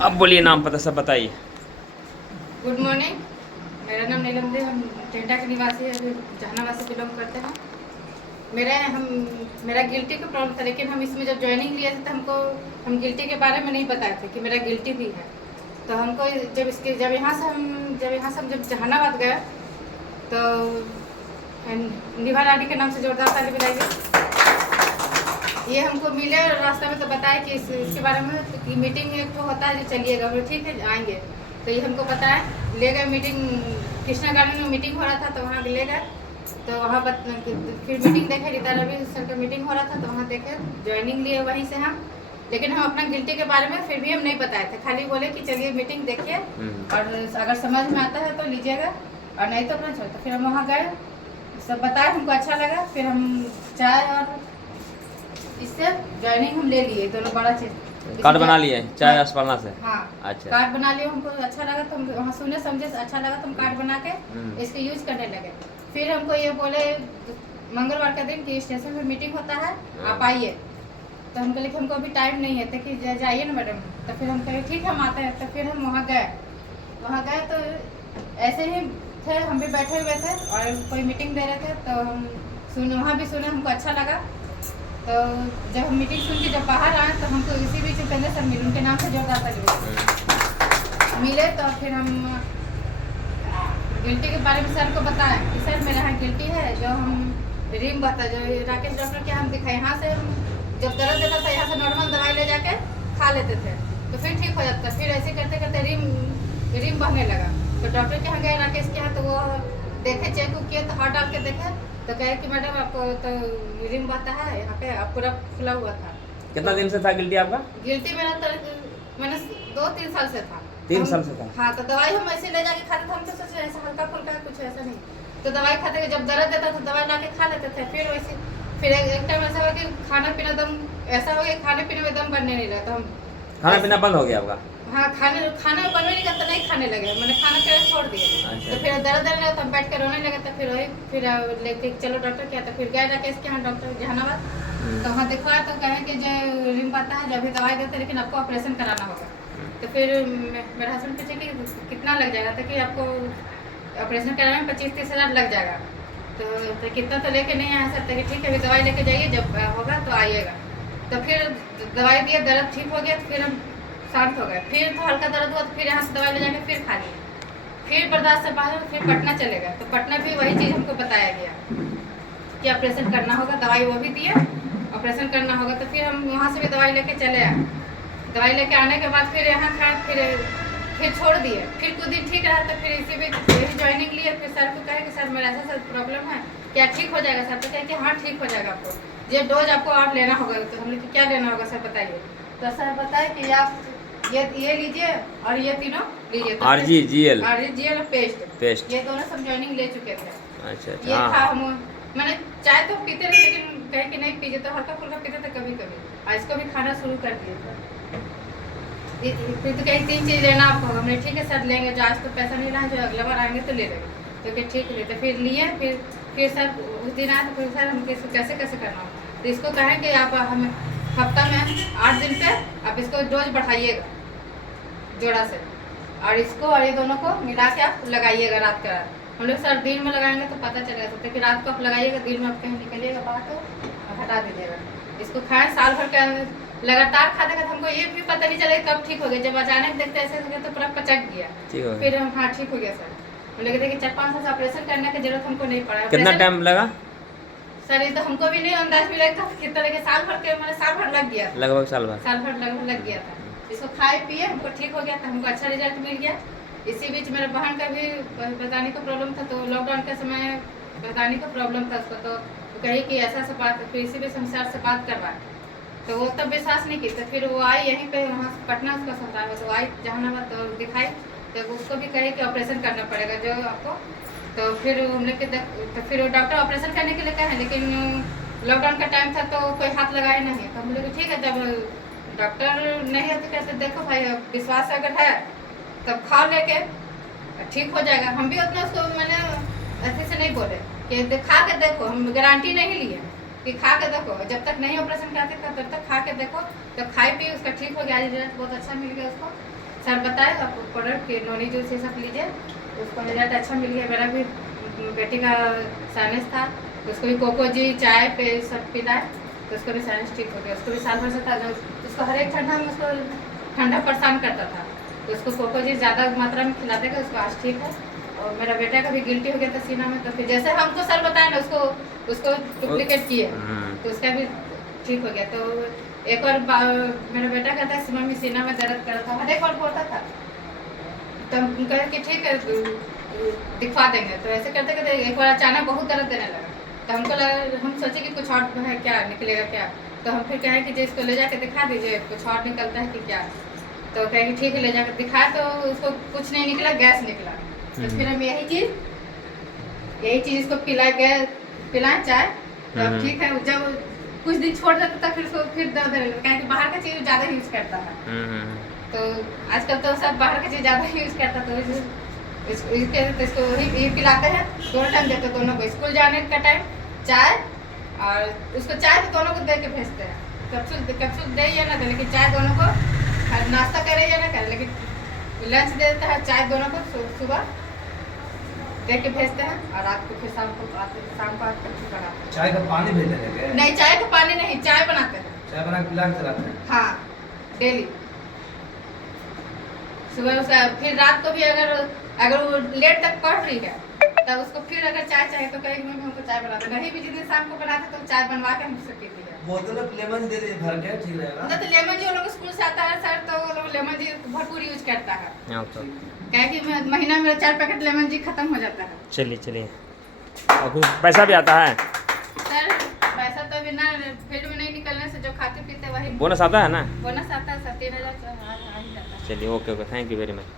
अब बोलिए, नाम पता सब बताइए। Good morning. मेरा नाम नीलम दे, हम टेंटा के निवासी है, जहानाबाद से बिलोंग करते हैं। मेरा गिल्टी का प्रॉब्लम था, लेकिन हम इसमें जब ज्वाइनिंग लिए थे तो हम गिल्टी के बारे में नहीं बताए थे कि मेरा गिल्टी भी है। तो हमको जब यहाँ से हम जब जहानाबाद गए तो निभा रानी के नाम से जोरदार ताली बजाइए। ये हमको मिले रास्ता में तो बताया कि इसके बारे में कि मीटिंग एक तो होता है, जो चलिएगा, बोले ठीक है आएंगे। तो ये हमको पता है, ले गए मीटिंग, कृष्णा गार्डन में मीटिंग हो रहा था तो वहाँ ले गए। तो वहाँ फिर मीटिंग देखे, रीता रवि सर का मीटिंग हो रहा था तो वहाँ देखे, ज्वाइनिंग लिए वहीं से हम। लेकिन हम अपना गिल्टी के बारे में फिर भी हम नहीं बताए थे, खाली बोले कि चलिए मीटिंग देखिए और अगर समझ में आता है तो लीजिएगा और नहीं तो अपना छोड़ते। फिर हम वहाँ गए, सब बताए, हमको अच्छा लगा। फिर हम चाय और इससे ज्वाइनिंग हम ले लिए, दोनों बड़ा चीज कार्ड बना लिए चाय अस्पताल से। हाँ, अच्छा, कार्ड बना लिए, हमको अच्छा लगा तो हम वहाँ सुने समझे अच्छा लगा तो हम कार्ड बना के इसके यूज करने लगे। फिर हमको ये बोले मंगलवार का दिन कि स्टेशन पे मीटिंग होता है, आप आइए। तो हम कहे कि हमको अभी टाइम नहीं है, तो कि जाइए ना मैडम। तो फिर हम कहे ठीक है हम आते हैं। तो फिर हम वहाँ गए तो ऐसे ही थे, हम भी बैठे हुए थे और कोई मीटिंग दे रहे थे तो हम वहाँ भी सुने, हमको अच्छा लगा। तो जब हम मीटिंग सुन के जब बाहर आए तो हमको इसी बीच उपेंद्र सर मिले, उनके नाम से जोरदार ताली मिले। तो फिर हम गिल्टी के बारे में सर को बताएं कि सर मेरा यहाँ गिल्टी है, जो हम रिम बता, जो राकेश डॉक्टर के हम दिखाए, यहाँ से हम जब दर्द देता था यहाँ से नॉर्मल दवाई ले जाके खा लेते थे तो फिर ठीक हो जाता। फिर ऐसे करते करते रिम बहने लगा। तो डॉक्टर के यहाँ गए, राकेश के यहाँ, तो वो देखे, चेक किए तो हाथ डाल के देखे तो कहे कि मैडम आपको तो रिम बहता है यहाँ पे, आप पूरा खुला हुआ था। कितना दिन से था गिल्टी आपका? गिल्टी मेरा तो मैंने 2-3 साल से था। 3 साल से था। हाँ, तो दवाई हम ऐसे ले जाके खाते थे, हम तो सोचे ऐसा हल्का फुल्का कुछ ऐसा नहीं। तो दवाई खाते थे, जब दर्द देता था दवाई ला के खा लेते थे। फिर वैसे फिर एक टाइम ऐसा हुआ कि खाना पीना दम ऐसा हो गया, खाने पीने में दम बनने नहीं लगा। तो हम खाना पीना बंद हो गया आपका? हाँ, खाना बनने नहीं लगा तो नहीं खाने लगे, मैंने खाना पीना छोड़ दिया। अच्छा। तो फिर दर्द देने लगा तो हम बैठ कर रोने लगे। तो फिर फिर लेके चलो डॉक्टर के यहाँ। तो फिर गए राकेश के यहाँ, डॉक्टर जहानाबाद। तो वहाँ दिखवाया तो कहे कि जो रिम पता है, जो अभी दवाई देते लेकिन आपको ऑपरेशन कराना होगा। तो फिर मेरे हस्बैंड पूछे कि कितना लग जाएगा, तो कि आपको ऑपरेशन कराने में 25-30 हज़ार लग जाएगा। तो कितना तो लेके नहीं आ सकते कि ठीक है अभी दवाई लेके जाइए, जब होगा तो आइएगा। तो फिर दवाई दिए, दर्द ठीक हो गया। तो फिर हम शांत हो गए। फिर तो हल्का दर्द हुआ तो फिर यहाँ से दवाई ले जाके फिर खा लिए। फिर बर्दाश्त से बाहर, फिर पटना चले गए। तो पटना भी वही चीज़ हमको बताया गया कि ऑपरेशन करना होगा, दवाई वो भी दिए, ऑपरेशन करना होगा। तो फिर हम वहाँ से भी दवाई लेके चले आए। दवाई लेके आने के बाद फिर यहाँ खाए, फिर छोड़ दिए। फिर कुछ दिन ठीक रहा तो फिर इसी बीच यही ज्वाइनिंग लिए। फिर सर को कहे कि सर मेरा ऐसा प्रॉब्लम है, क्या ठीक हो जाएगा सर? तो कहे कि हाँ ठीक हो जाएगा, आपको ये डोज आपको और लेना होगा। तो हम लोग क्या लेना होगा सर बताइए? तो सर बताए कि आप ये लीजिए और ये तीनों लीजिए। तो RGGL पेस्ट, ये दोनों सब ज्वाइनिंग ले चुके थे। अच्छा, ये था मैंने चाय तो पीते रहे, लेकिन कहे कि नहीं पीजिए, तो हल्का फुल्का पीते थे कभी कभी। और इसको भी खाना शुरू कर दिए थे। फिर तो कहीं 3 चीज़ लेना आपको, हमने ठीक है सर लेंगे, जो आज तो पैसा नहीं रहा, जो अगला बार आएंगे तो ले लेंगे। तो कि ठीक है, तो फिर लिए। फिर सर उस दिन आए तो फिर सर हमको इसको कैसे कैसे करना हो। तो इसको कहें कि आप हमें हफ्ता में 8 दिन पे आप इसको डोज बढ़ाइएगा जोड़ा से, और इसको और ये दोनों को मिला के आप लगाइएगा रात का। हम लोग सर दिन में लगाएंगे तो पता चलेगा, तो फिर रात को आप लगाइएगा, दिन में आप कहीं निकलिएगा बाहर तो हटा दीजिएगा। इसको खाएं साल भर का लगातार खाते खाते, हमको ये भी पता नहीं चला कब ठीक हो गया। जब अचानक देखते ऐसे हो गया तो पूरा पचक गया। फिर हम हाँ ठीक हो गया सर। हम लोग देखिए 4-5 साल से ऑपरेशन करने की जरूरत हमको नहीं पड़ा। कितना टाइम लगा सर? ये तो हमको भी नहीं अंदाज मिला था कितना लगे, साल भर के मैंने साल भर लग गया, लगभग साल भर लगभग लग गया था। इसको खाए पिए हमको ठीक हो गया था, हमको अच्छा रिजल्ट मिल गया। इसी बीच मेरे बहन का भी बताने का प्रॉब्लम था, तो लॉकडाउन के समय बताने का प्रॉब्लम था उसको। तो कही कि ऐसा से बात, फिर इसी बीच हम सर से बात करवाए तो वो तब विश्वास नहीं की। तो फिर वो आई यहीं पे, वहाँ पटना उसका ससुराल है, तो आई जहानाबाद तो दिखाई। तो उसको भी कहे कि ऑपरेशन करना पड़ेगा जो आपको। तो फिर हम लोग के तो फिर वो डॉक्टर ऑपरेशन करने के लिए कहे, लेकिन लॉकडाउन का टाइम था तो कोई हाथ लगाए नहीं। तो हम लोग ठीक है, जब डॉक्टर नहीं है तो कहते देखो भाई विश्वास अगर है तब खाओ लेके ठीक हो जाएगा। हम भी उतना उसको मैंने ऐसे से नहीं बोले कि खा के देखो, हम गारंटी नहीं लिए कि खा के देखो, जब तक नहीं ऑपरेशन करते था तब तक खा के देखो। तो खाए पिए उसका ठीक हो गया, रिजल्ट बहुत अच्छा मिल गया उसको। सर बताए आप प्रोडक्ट के नोनी जूस ये सब लीजिए, उसको रिजल्ट अच्छा मिल गया। मेरा भी बेटी का साइनस था, तो उसको भी कोको जी चाय पे सब पिलाए, तो उसको भी साइनस ठीक हो गया। उसको भी साल भर से था, उसको हर एक ठंडा में उसको ठंडा परेशान करता था, तो उसको कोको जी ज़्यादा मात्रा में खिलाते गए, उसको आज ठीक है। और मेरा बेटा का भी गिल्टी हो गया था सीना में, तो फिर जैसे हमको सर बताए ना उसको डुप्लीकेट किए, तो उसका भी ठीक हो गया। तो एक बार मेरा बेटा कहता है मम्मी सीना में दर्द कर रहा था, हर एक बार बोलता था, तो हम कहे कि ठीक है दिखवा देंगे। तो ऐसे करते करते एक बार अचानक बहुत दर्द देने लगा, तो हमको लगा, हम सोचे कि कुछ और है क्या, निकलेगा क्या, तो हम फिर कहें कि इसको ले जाकर दिखा दीजिए, कुछ और निकलता है कि क्या। तो कहे कि ठीक है ले जाकर दिखाए, तो उसको कुछ नहीं निकला, गैस निकला। तो फिर हम यही चीज़ इसको पिलाएं चाय, तो अब ठीक है। जब कुछ दिन छोड़ देता था, फिर उसको फिर दर्द रहने लगा, कि बाहर का चीज़ ज़्यादा यूज़ करता है। तो आजकल तो सब बाहर की चीज़ ज़्यादा यूज़ करता, तो इसको ही पिलाते हैं, दोनों टाइम देते हैं दोनों को। स्कूल जाने का टाइम चाय, और उसको चाय तो दोनों को दे के भेजते हैं, कैप्सूल दे या ना दे, लेकिन चाय दोनों को, नाश्ता करे या ना करे, लेकिन लंच दे देता है चाय दोनों को, सुबह दे के भेजते हैं, और रात को फिर शाम को आते बनाते हैं। चाय का पानी भेजते हैं क्या? नहीं, चाय का पानी नहीं, चाय बनाते हैं। चाय बना के पिला के चलाते हैं? हाँ, डेली सुबह उसका, फिर रात को भी अगर वो लेट तक पढ़ रही है, तब उसको फिर अगर चाय चाहिए तो कहेगी मम्मी हमको चाय बना दो, नहीं भी जिस दिन शाम को बनाते तो चाय बनवा के हमसे पीती है। बोतल में लेमन दे दे भर के, ठीक रहेगा। तो लेमन जी वो लोग स्कूल से आता है सर, तो वो लोग लेमन जी भरपूर यूज करता है, क्या कि महीना में 4 पैकेट लेमन जी खत्म हो जाता है। चलिए और फिर पैसा भी आता है सर? पैसा तो अभी ना फील्ड में नहीं निकलने से जो खाते पीते वही बोनस आता है ना? बोनस आता है सर, 3,000 आ ही जाता है। चलिए okay thank you very much.